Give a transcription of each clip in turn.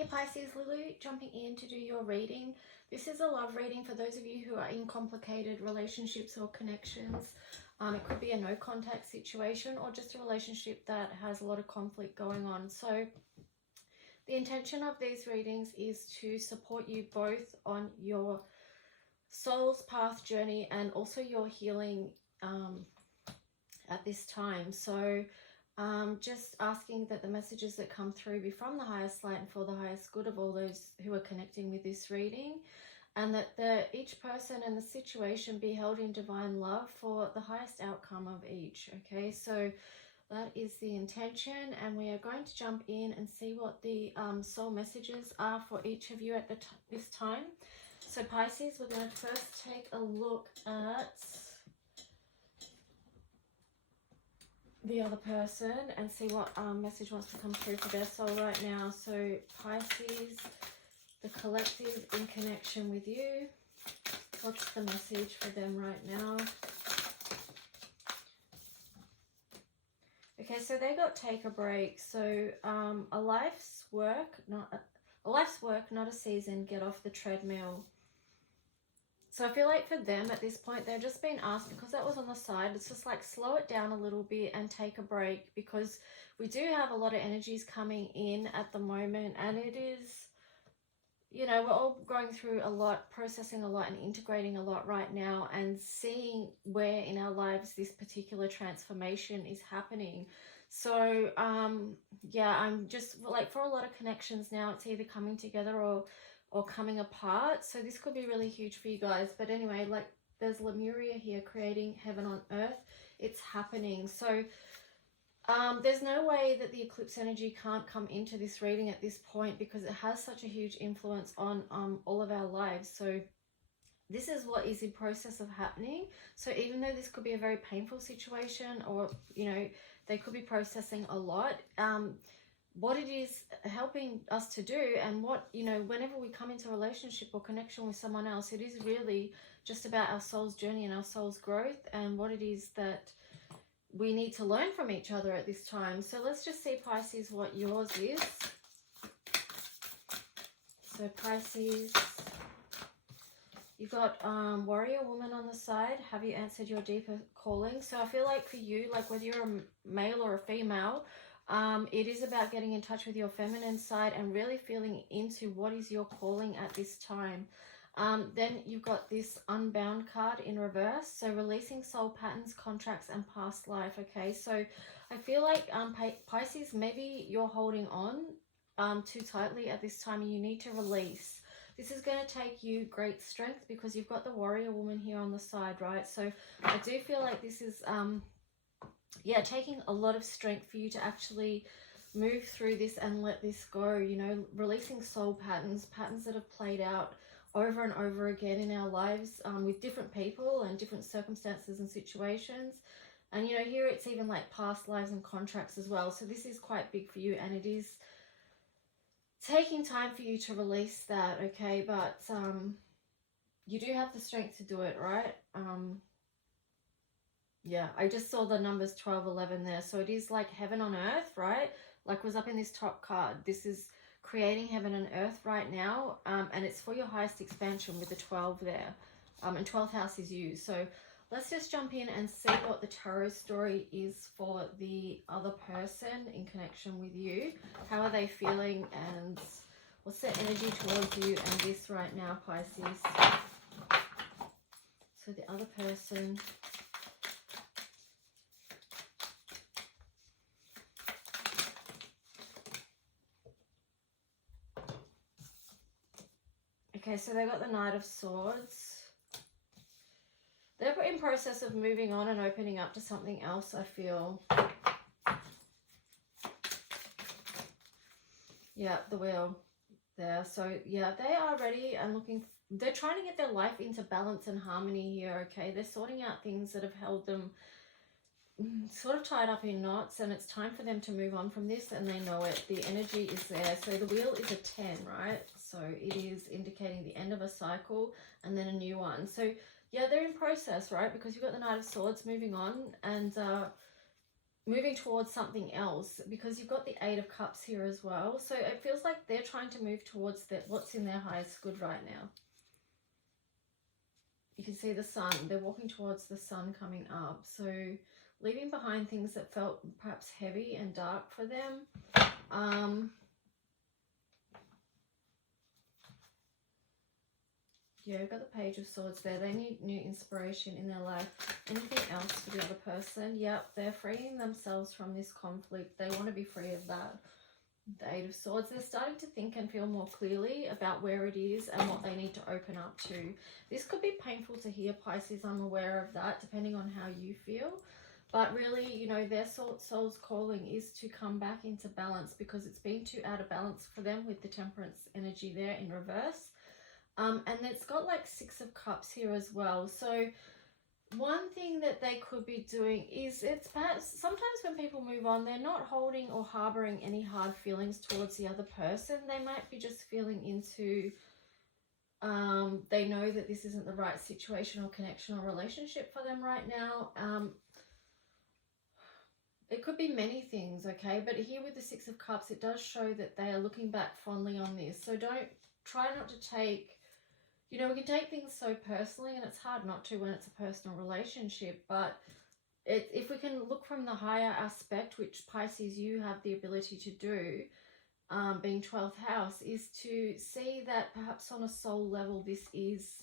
Hey Pisces, Lulu jumping in to do your reading. This is a love reading for those of you who are in complicated relationships or connections. It could be a no contact situation or just a relationship that has a lot of conflict going on. So the intention of these readings is to support you both on your soul's path journey and also your healing at this time. So just asking that the messages that come through be from the highest light and for the highest good of all those who are connecting with this reading, and that each person and the situation be held in divine love for the highest outcome of each. Okay, so that is the intention, and we are going to jump in and see what the soul messages are for each of you at this time. So Pisces, we're going to first take a look at the other person and see what message wants to come through for their soul right now. So Pisces, the collective in connection with you, what's the message for them right now? Okay, so they got take a break. So a life's work, not a season. Get off the treadmill. So I feel like for them at this point, they're just being asked, because that was on the side, it's just like slow it down a little bit and take a break, because we do have a lot of energies coming in at the moment, and it is, you know, we're all going through a lot, processing a lot and integrating a lot right now, and seeing where in our lives this particular transformation is happening. So yeah, I'm just like, for a lot of connections now, it's either coming together or coming apart. So this could be really huge for you guys. But anyway, like, there's Lemuria here, creating heaven on earth. It's happening. So there's no way that the eclipse energy can't come into this reading at this point, because it has such a huge influence on all of our lives. So this is what is in process of happening. So even though this could be a very painful situation, or, you know, they could be processing a lot, what it is helping us to do, and what, you know, whenever we come into a relationship or connection with someone else, it is really just about our soul's journey and our soul's growth, and what it is that we need to learn from each other at this time. So let's just see, Pisces, what yours is. So Pisces, you've got warrior woman on the side. Have you answered your deeper calling? So I feel like for you, like whether you're a male or a female, it is about getting in touch with your feminine side and really feeling into what is your calling at this time. Then you've got this unbound card in reverse. So releasing soul patterns, contracts, and past life. Okay, so I feel like Pisces, maybe you're holding on too tightly at this time, and you need to release. This is going to take you great strength, because you've got the warrior woman here on the side, right? So I do feel like this is yeah, taking a lot of strength for you to actually move through this and let this go, you know, releasing soul patterns that have played out over and over again in our lives, with different people and different circumstances and situations. And, you know, here it's even like past lives and contracts as well. So this is quite big for you, and it is taking time for you to release that, okay? But you do have the strength to do it, right? Yeah, I just saw the numbers 12, 11 there. So it is like heaven on earth, right? Like was up in this top card. This is creating heaven and earth right now. And it's for your highest expansion with the 12 there. And 12th house is you. So let's just jump in and see what the tarot story is for the other person in connection with you. How are they feeling, and what's their energy towards you and this right now, Pisces? So the other person. Okay, so they got the Knight of Swords. They're in process of moving on and opening up to something else, I feel. Yeah, the Wheel there. So, yeah, they are ready and looking. They're trying to get their life into balance and harmony here, okay? They're sorting out things that have held them sort of tied up in knots, and it's time for them to move on from this, and they know it. The energy is there. So the Wheel is a 10, right? So it is indicating the end of a cycle and then a new one. So yeah, they're in process, right? Because you've got the Knight of Swords moving on, and moving towards something else, because you've got the Eight of Cups here as well. So it feels like they're trying to move towards what's in their highest good right now. You can see the sun. They're walking towards the sun coming up. So leaving behind things that felt perhaps heavy and dark for them. Yeah, we've got the Page of Swords there. They need new inspiration in their life. Anything else for the other person? Yep, they're freeing themselves from this conflict. They want to be free of that. The Eight of Swords. They're starting to think and feel more clearly about where it is and what they need to open up to. This could be painful to hear, Pisces. I'm aware of that, depending on how you feel. But really, you know, their soul's calling is to come back into balance, because it's been too out of balance for them with the Temperance energy there in reverse. And it's got like Six of Cups here as well. So one thing that they could be doing is, it's perhaps sometimes when people move on, they're not holding or harboring any hard feelings towards the other person. They might be just feeling into, they know that this isn't the right situation or connection or relationship for them right now. It could be many things, okay? But here with the Six of Cups, it does show that they are looking back fondly on this. So try not to take, you know, we can take things so personally, and it's hard not to when it's a personal relationship, but if we can look from the higher aspect, which Pisces, you have the ability to do, being 12th house, is to see that perhaps on a soul level, this is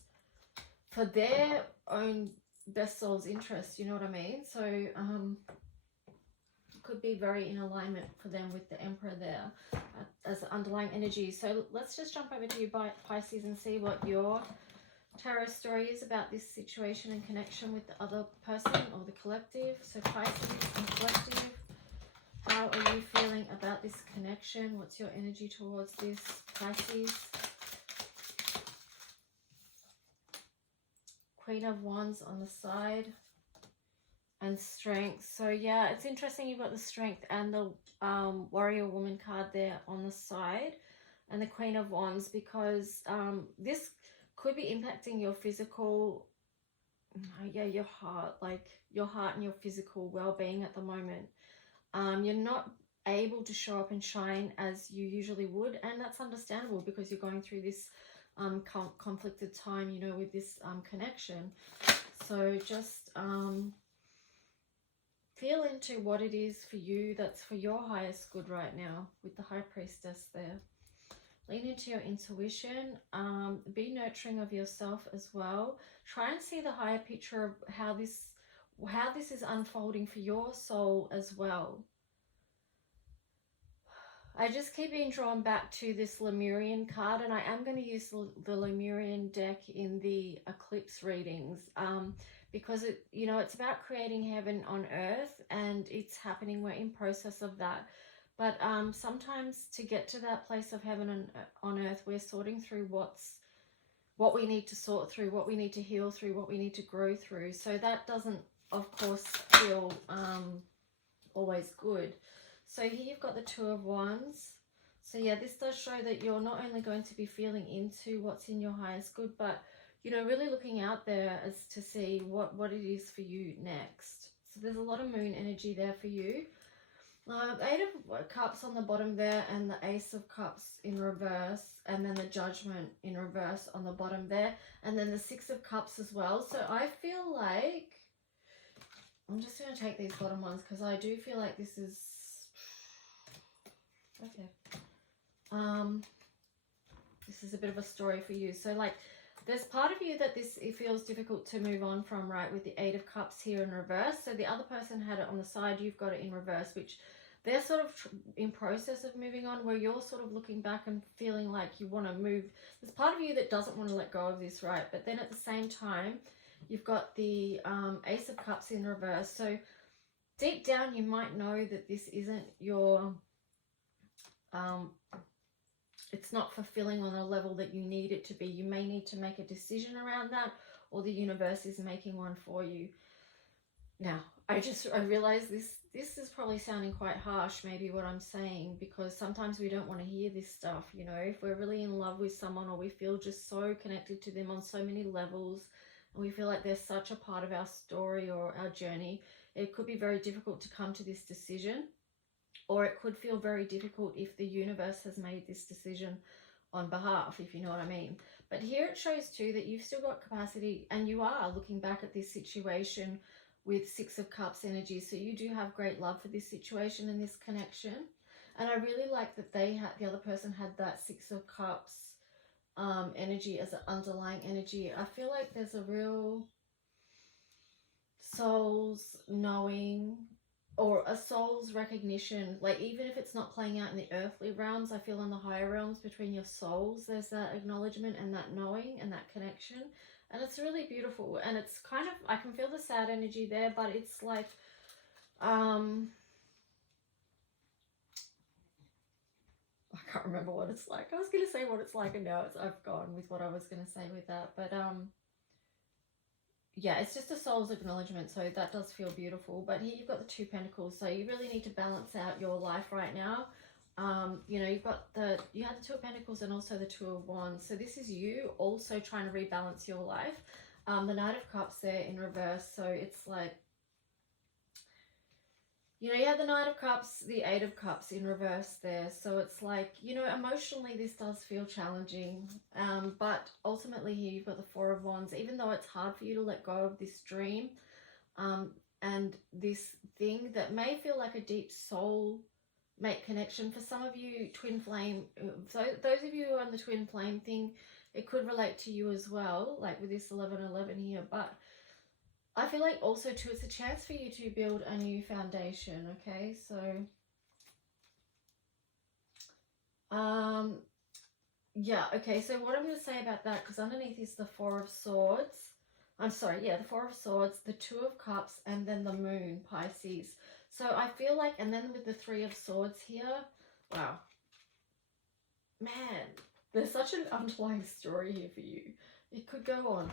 for their own best soul's interest, you know what I mean? So could be very in alignment for them with the Emperor there as the underlying energy. So let's just jump over to you, Pisces, and see what your tarot story is about this situation and connection with the other person or the collective. So Pisces and collective, how are you feeling about this connection? What's your energy towards this, Pisces? Queen of Wands on the side. And Strength. So yeah, it's interesting you've got the Strength and the Warrior Woman card there on the side, and the Queen of Wands, because this could be impacting your physical, your heart, like your heart and your physical well-being at the moment. You're not able to show up and shine as you usually would, and that's understandable because you're going through this conflicted time, you know, with this connection. So just feel into what it is for you that's for your highest good right now with the High Priestess there. Lean into your intuition. Be nurturing of yourself as well. Try and see the higher picture of how this is unfolding for your soul as well. I just keep being drawn back to this Lemurian card, and I am going to use the Lemurian deck in the eclipse readings. Because it's about creating heaven on earth, and it's happening. We're in process of that, but sometimes to get to that place of heaven on earth, we're sorting through what we need to sort through, what we need to heal through, what we need to grow through. So that doesn't, of course, feel always good. So here you've got the Two of Wands. So yeah, this does show that you're not only going to be feeling into what's in your highest good, but really looking out there as to see what it is for you next. So there's a lot of moon energy there for you. Eight of Cups on the bottom there, and the Ace of Cups in reverse, and then the Judgment in reverse on the bottom there, and then the Six of Cups as well. So I feel like, I'm just going to take these bottom ones because I do feel like this is, okay. This is a bit of a story for you. So like, there's part of you that it feels difficult to move on from, right, with the Eight of Cups here in reverse. So the other person had it on the side, you've got it in reverse, which they're sort of in process of moving on, where you're sort of looking back and feeling like you want to move. There's part of you that doesn't want to let go of this, right? But then at the same time, you've got the Ace of Cups in reverse. So deep down, you might know that this isn't your... it's not fulfilling on a level that you need it to be. You may need to make a decision around that, or the universe is making one for you. Now, I realize this is probably sounding quite harsh, maybe what I'm saying, because sometimes we don't want to hear this stuff, if we're really in love with someone, or we feel just so connected to them on so many levels, and we feel like they're such a part of our story or our journey. It could be very difficult to come to this decision, or it could feel very difficult if the universe has made this decision on behalf, if you know what I mean. But here it shows too that you've still got capacity, and you are looking back at this situation with Six of Cups energy. So you do have great love for this situation and this connection. And I really like that the other person had that Six of Cups energy as an underlying energy. I feel like there's a real soul's knowing, or a soul's recognition, like even if it's not playing out in the earthly realms, I feel in the higher realms between your souls, there's that acknowledgement and that knowing and that connection. And it's really beautiful. And it's kind of, I can feel the sad energy there, but it's like, I can't remember what it's like. I was going to say what it's like, and now I've gone with what I was going to say with that. But yeah, it's just a soul's acknowledgement, so that does feel beautiful. But here you've got the Two Pentacles, so you really need to balance out your life right now. You know, you have the Two of Pentacles and also the Two of Wands. So this is you also trying to rebalance your life. The Knight of Cups there in reverse, so it's like, you know, you have the Knight of Cups, the Eight of Cups in reverse there. So it's like, you know, emotionally this does feel challenging. But ultimately here you've got the Four of Wands. Even though it's hard for you to let go of this dream and this thing that may feel like a deep soul mate connection. For some of you, twin flame, so those of you who are on the twin flame thing, it could relate to you as well, like with this 11-11 here. But I feel like also too, it's a chance for you to build a new foundation, okay? So, yeah, okay, so what I'm going to say about that, because underneath is the Four of Swords. I'm sorry, yeah, the Four of Swords, the Two of Cups, and then the Moon, Pisces. So I feel like, and then with the Three of Swords here, wow. Man, there's such an underlying story here for you. It could go on.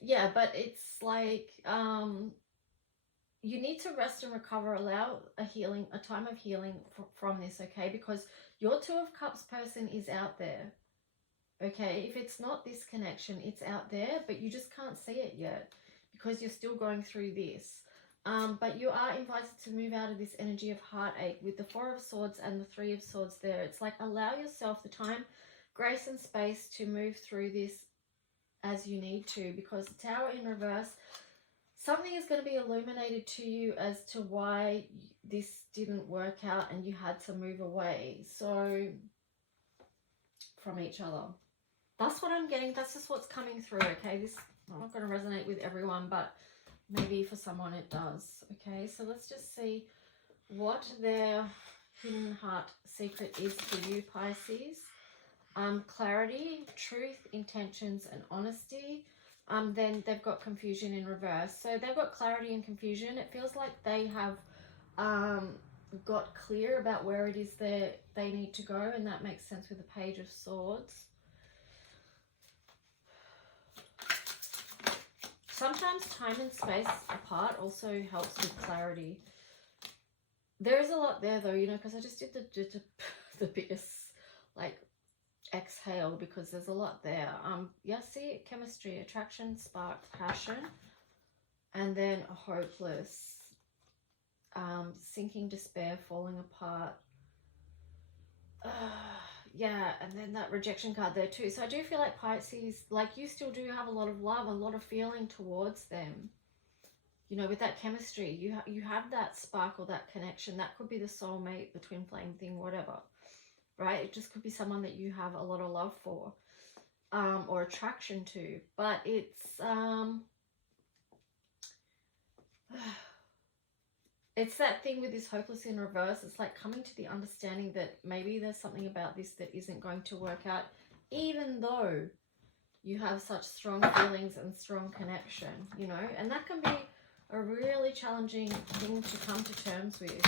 Yeah, but it's like, you need to rest and recover, allow a time of healing from this, okay? Because your Two of Cups person is out there, okay? If it's not this connection, it's out there, but you just can't see it yet because you're still going through this. But you are invited to move out of this energy of heartache with the Four of Swords and the Three of Swords there. It's like, allow yourself the time, grace and space to move through this as you need to, because the Tower in reverse, something is going to be illuminated to you as to why this didn't work out and you had to move away from each other. That's what I'm getting. That's just what's coming through, okay? This I'm not going to resonate with everyone, but maybe for someone it does, okay? So let's just see what their hidden heart secret is for you, Pisces. Clarity, truth, intentions, and honesty. Then they've got confusion in reverse. So they've got clarity and confusion. It feels like they have got clear about where it is that they need to go, and that makes sense with the Page of Swords. Sometimes time and space apart also helps with clarity. There is a lot there though, you know, because I just did the biggest, like, exhale, because there's a lot there. Yeah, see, chemistry, attraction, spark, passion, and then hopeless, sinking, despair, falling apart. Yeah, and then that rejection card there too. So I do feel like Pisces, like, you still do have a lot of love, a lot of feeling towards them. You know, with that chemistry, you have that spark or that connection. That could be the soulmate, the twin flame thing, whatever. Right? It just could be someone that you have a lot of love for, or attraction to. But it's it's that thing with this hopeless in reverse. It's like coming to the understanding that maybe there's something about this that isn't going to work out, even though you have such strong feelings and strong connection, you know. And that can be a really challenging thing to come to terms with.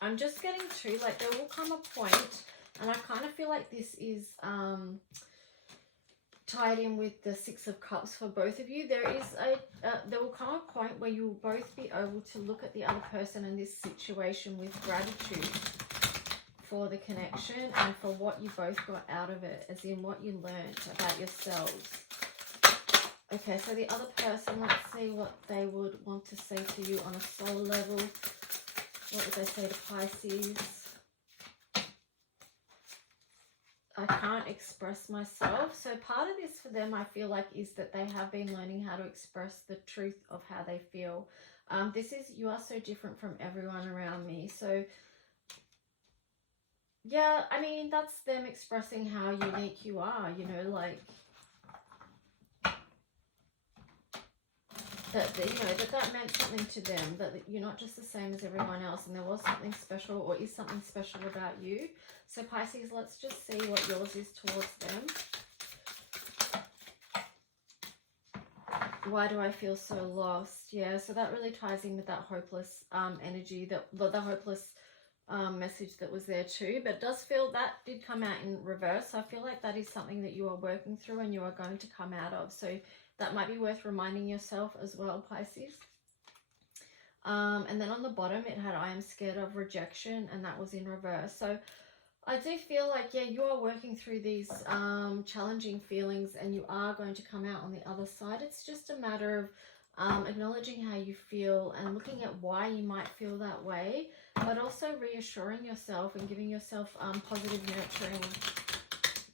I'm just getting to, like, there will come a point, and I kind of feel like this is tied in with the Six of Cups for both of you. There will come a point where you'll both be able to look at the other person in this situation with gratitude for the connection and for what you both got out of it, as in what you learned about yourselves. Okay, so the other person, let's see what they would want to say to you on a soul level. What would they say to Pisces? I can't express myself. So part of this for them, I feel like, is that they have been learning how to express the truth of how they feel. This is, you are so different from everyone around me. So yeah, I mean, that's them expressing how unique you are, you know, like that, you know, that meant something to them, that you're not just the same as everyone else, and there was something special, or is something special about you. So Pisces, let's just see what yours is towards them. Why do I feel so lost? Yeah, so that really ties in with that hopeless energy, that the hopeless message that was there too. But it does feel that did come out in reverse. So I feel like that is something that you are working through and you are going to come out of. So that might be worth reminding yourself as well, Pisces. And then on the bottom it had, I am scared of rejection, and that was in reverse. So I do feel like, yeah, you are working through these challenging feelings, and you are going to come out on the other side. It's just a matter of acknowledging how you feel and looking at why you might feel that way, but also reassuring yourself and giving yourself positive, nurturing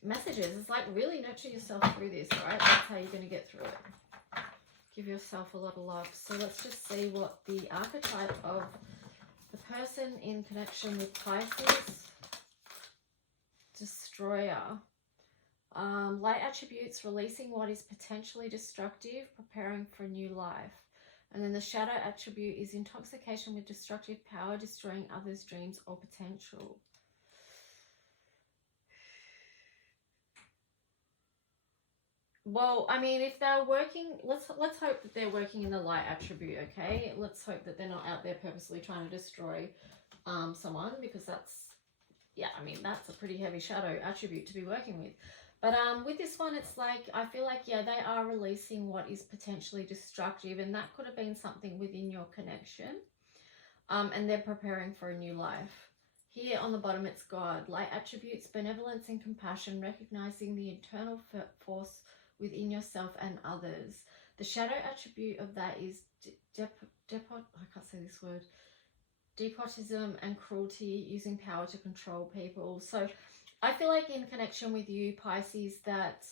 messages. It's like, really nurture yourself through this, right? That's how you're going to get through it. Give yourself a lot of love. So let's just see what the archetype of the person in connection with Pisces. Destroyer. Light attributes, releasing what is potentially destructive, preparing for a new life. And then the shadow attribute is intoxication with destructive power, destroying others' dreams or potential. Well, I mean, if they're working, let's hope that they're working in the light attribute, okay? Let's hope that they're not out there purposely trying to destroy someone, because that's, yeah, I mean, that's a pretty heavy shadow attribute to be working with. But with this one, it's like, I feel like, yeah, they are releasing what is potentially destructive, and that could have been something within your connection. And they're preparing for a new life. Here on the bottom, it's God. Light attributes, benevolence and compassion, recognizing the internal force within yourself and others. The shadow attribute of that is I can't say this word. Despotism and cruelty, using power to control people. So I feel like in connection with you, Pisces, that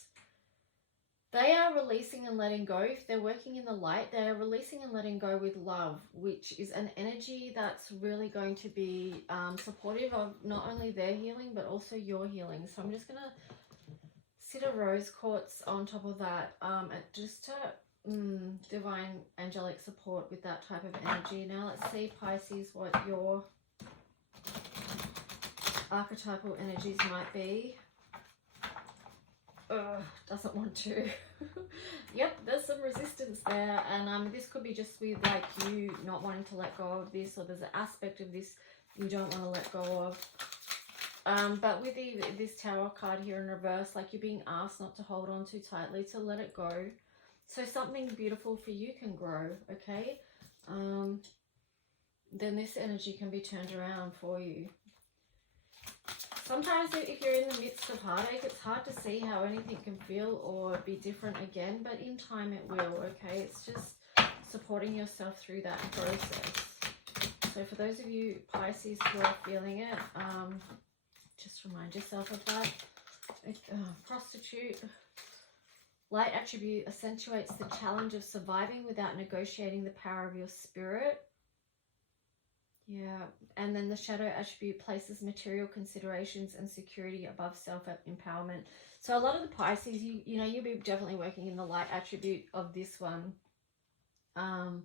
they are releasing and letting go. If they're working in the light, they are releasing and letting go with love, which is an energy that's really going to be supportive of not only their healing, but also your healing. So I'm just going to sit a rose quartz on top of that, and just to divine angelic support with that type of energy. Now let's see, Pisces, what your archetypal energies might be. Doesn't want to. Yep, there's some resistance there, and this could be just with like you not wanting to let go of this, or there's an aspect of this you don't want to let go of. But with this Tower card here in reverse, like you're being asked not to hold on too tightly, to let it go. So something beautiful for you can grow, okay? Then this energy can be turned around for you. Sometimes if you're in the midst of heartache, it's hard to see how anything can feel or be different again, but in time it will, okay? It's just supporting yourself through that process. So for those of you Pisces who are feeling it, just remind yourself of that. Prostitute. Light attribute accentuates the challenge of surviving without negotiating the power of your spirit. Yeah, and then the shadow attribute places material considerations and security above self-empowerment. So a lot of the Pisces, you know, you'll be definitely working in the light attribute of this one. I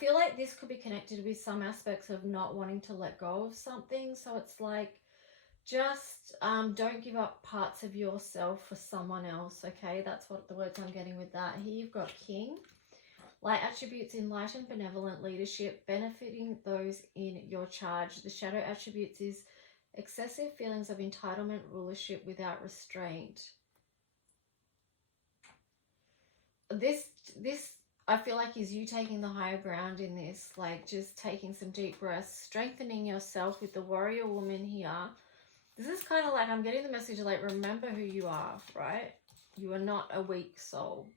feel like this could be connected with some aspects of not wanting to let go of something. So it's like, just don't give up parts of yourself for someone else, okay? That's what the words I'm getting with that. Here you've got King. Light attributes, enlightened, benevolent leadership, benefiting those in your charge. The shadow attributes is excessive feelings of entitlement, rulership without restraint. This I feel like is you taking the higher ground in this, like just taking some deep breaths, strengthening yourself with the warrior woman here. This is kind of like, I'm getting the message like, remember who you are, right? You are not a weak soul.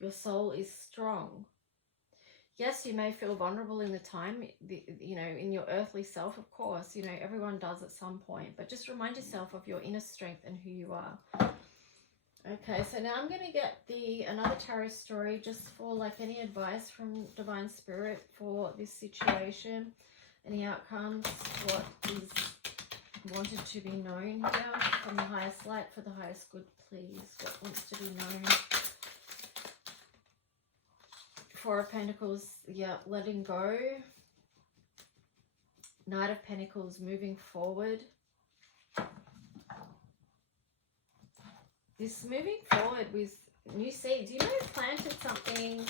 Your soul is strong. Yes, you may feel vulnerable in the time, you know, in your earthly self, of course, you know, everyone does at some point, but just remind yourself of your inner strength and who you are. Okay, so now I'm going to get another tarot story just for like any advice from Divine Spirit for this situation, any outcomes, what is wanted to be known here from the highest light for the highest good, please. What wants to be known? Four of Pentacles, yeah, letting go. Knight of Pentacles, moving forward. This moving forward with new seeds. You may have planted something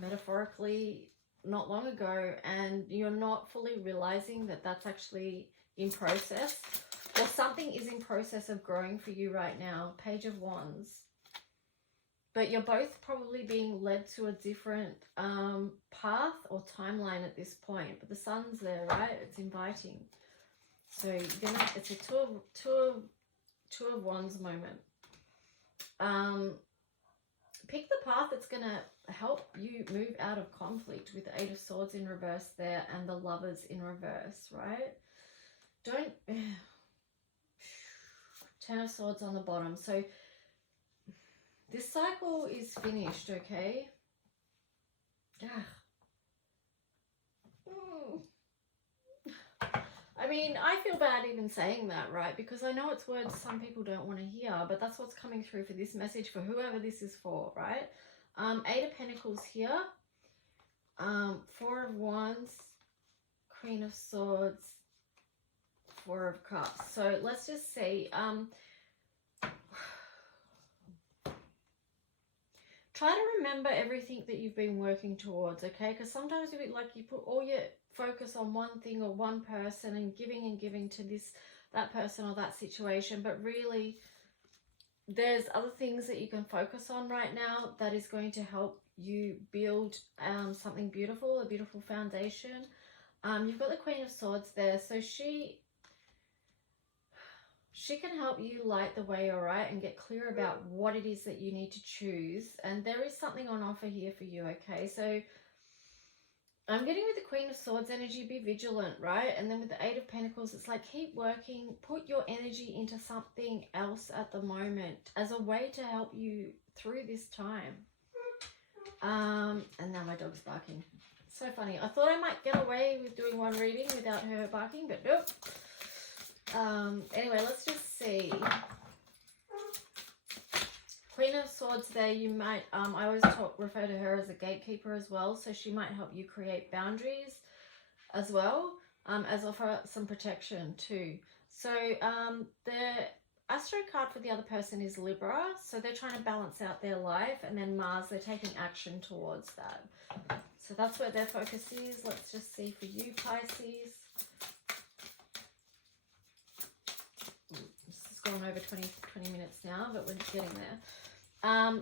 metaphorically not long ago, and you're not fully realizing that that's actually in process, or something is in process of growing for you right now. Page of Wands. But you're both probably being led to a different path or timeline at this point. But the sun's there, right? It's inviting. So it's a two of Wands moment. Pick the path that's going to help you move out of conflict with the Eight of Swords in reverse there and the Lovers in reverse, right? Don't... Ten of Swords on the bottom. So this cycle is finished, okay? I mean, I feel bad even saying that, right? Because I know it's words some people don't want to hear, but that's what's coming through for this message for whoever this is for, right? Eight of Pentacles here. Four of Wands. Queen of Swords. Four of Cups. So let's just see. Try to remember everything that you've been working towards, okay? Because sometimes you put all your focus on one thing or one person and giving to that person or that situation, but really there's other things that you can focus on right now that is going to help you build something beautiful, a beautiful foundation. You've got the Queen of Swords there, so she can help you light the way, all right, and get clear about what it is that you need to choose. And there is something on offer here for you, okay? So I'm getting with the Queen of Swords energy, be vigilant, right? And then with the Eight of Pentacles, it's like keep working, put your energy into something else at the moment as a way to help you through this time. And now my dog's barking. So funny. I thought I might get away with doing one reading without her barking, but nope. Anyway, let's just see. Queen of Swords there, you might, I always refer to her as a gatekeeper as well, so she might help you create boundaries as well, as offer some protection too. So the Astro card for the other person is Libra, so they're trying to balance out their life, and then Mars, they're taking action towards that. So that's where their focus is. Let's just see for you, Pisces. This is going over 20 minutes now, but we're getting there.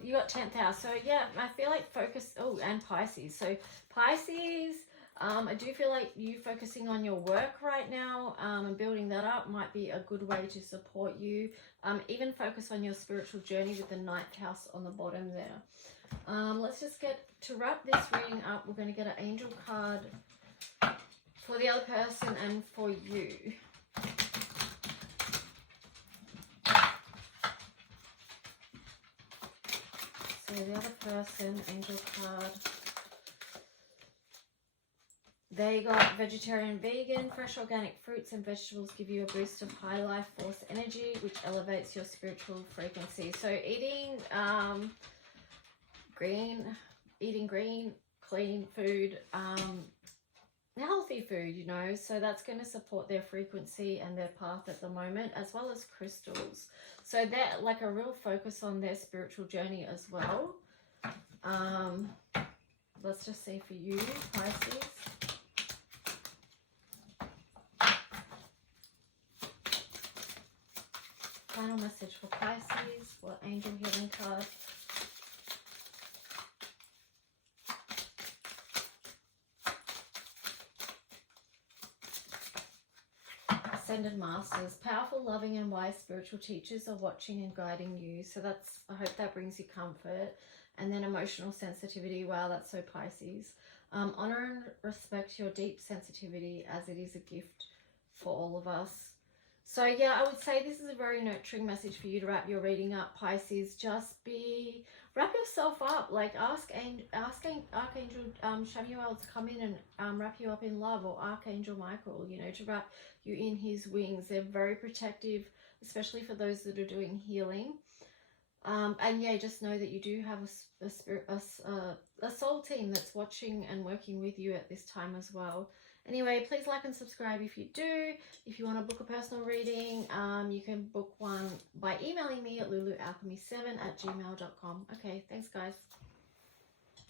You got 10th house. So yeah, I feel like focus, and Pisces. So Pisces, I do feel like you focusing on your work right now and building that up might be a good way to support you. Even focus on your spiritual journey with the 9th house on the bottom there. Let's just to wrap this reading up, we're going to get an angel card for the other person and for you. So the other person, angel card. They got vegetarian, vegan, fresh organic fruits and vegetables give you a boost of high life force energy, which elevates your spiritual frequency. So eating green, clean food, healthy food, you know, so that's going to support their frequency and their path at the moment, as well as crystals. So they're like a real focus on their spiritual journey as well. Let's just see for you, Pisces. Final message for Pisces, for angel healing card. Ascended Masters. Powerful, loving and wise spiritual teachers are watching and guiding you. So that's, I hope that brings you comfort. And then emotional sensitivity. Wow, that's so Pisces. Honor and respect your deep sensitivity as it is a gift for all of us. So yeah, I would say this is a very nurturing message for you to wrap your reading up, Pisces. Just wrap yourself up. Like ask Archangel Samuel to come in and wrap you up in love, or Archangel Michael, you know, to wrap you in his wings. They're very protective, especially for those that are doing healing. And yeah, just know that you do have a soul team that's watching and working with you at this time as well. Anyway, please like and subscribe if you do. If you want to book a personal reading, you can book one by emailing me at lulualchemy7@gmail.com. Okay, thanks guys.